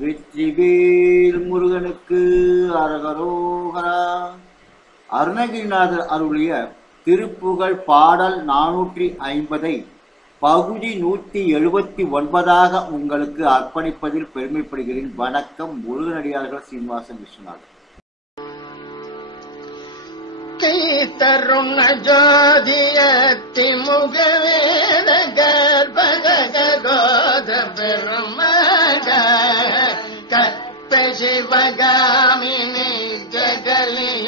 வெற்றிவேல் முருகனுக்கு அரகரோகரா. அருணகிரிநாதர் அருளிய திருப்புகழ் பாடல் நானூற்றி ஐம்பதை பகுதி நூற்றி எழுபத்தி ஒன்பதாக உங்களுக்கு அர்ப்பணிப்பதில் பெருமைப்படுகிறேன். வணக்கம் முருகனடியார்கள் சீனிவாசன் விஸ்வநாதன் கை ஜோதிய திமுக गगामि जगली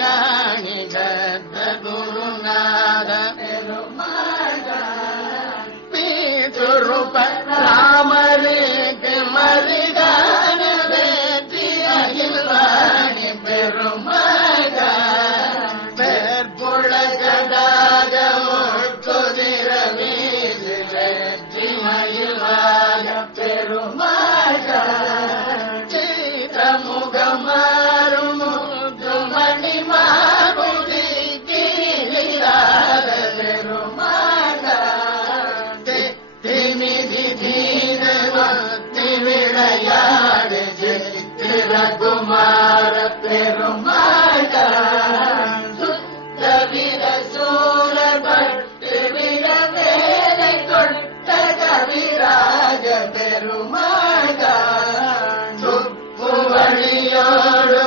பெருமாள் வழியோடு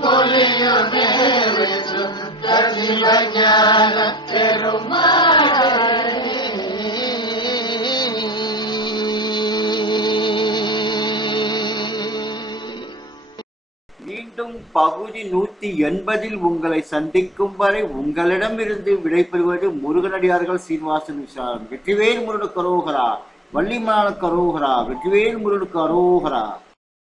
புலியுமே சிவஞான பெருமாள் மீண்டும் பகுதி நூத்தி எண்பதில் உங்களை சந்திக்கும் வரை உங்களிடமிருந்து விடைபெறுவது முருகனடியார்கள் சீனிவாசன் விசாரம் வெற்றிவேல் முருகன் அரோகரா வள்ளிமலான கரோகரா வெற்றிவேல் முருகனுக்கு அரோகரா.